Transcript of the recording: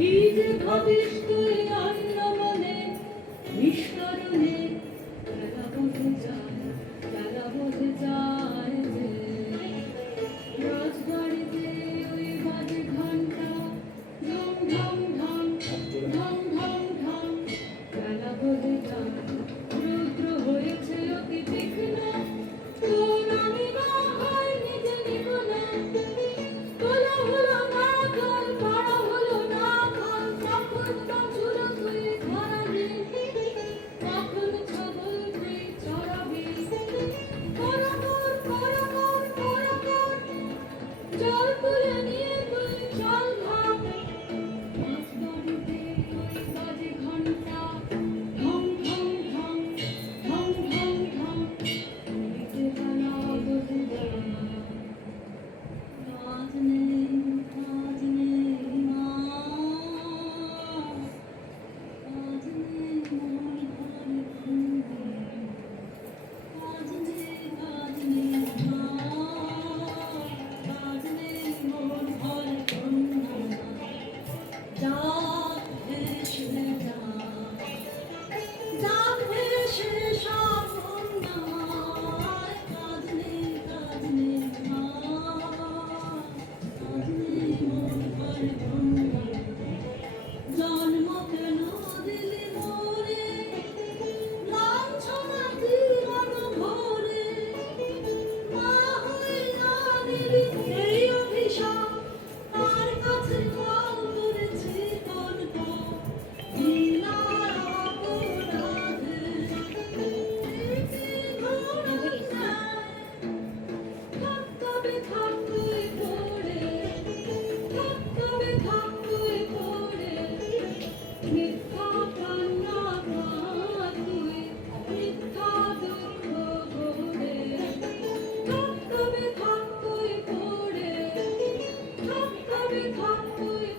কি যে ভাবিস তুই অন্নমনে নিষ্করণে খেলা বোঝে যায় যে রাজবাড়িতে ওই বাজে ঘন্টা ঢং ঢং ঢং ঢং ঢং ঢং খেলা বোঝে যায় রুদ্র হয়েছে অতি তীক্ষ্ণ তোর আমি না হয় নিজে নিব না তোলা হলো না তোর পাড়া হলো না ঘর তখন বাছুর তুই ধরাবি তখন ছাগল তুই চড়াবি জল তুলে নিয়ে তুই চল ঘাট রাজবাড়িতে ওই বাজে ঘন্টা ঢং ঢং ঢং ঢং ঢং ঢং নিতে বেলা বোঝে যায় কাজ নেই মা কাজ নেই মন ভরে ঘুমবে কাজ নেই মা কাজ নেই মন ভরে ঘুমবে যা ভেসে সব অন্যায় কাজ নেই মা কাজ নেই মন ভরে ঘুমবে জন্ম কেন দিলি মোরে লাঞ্ছনা জীবন ভরে মা হইয়া দিলি এই অভিশাপ তার কাছে কল করেছি গল্প বিনার অপরাধে থাকবে পড়ে মিথ্যা কান্না কর তুই মিথ্যা দুঃখ ভরে থাকবে পড়ে থাকবে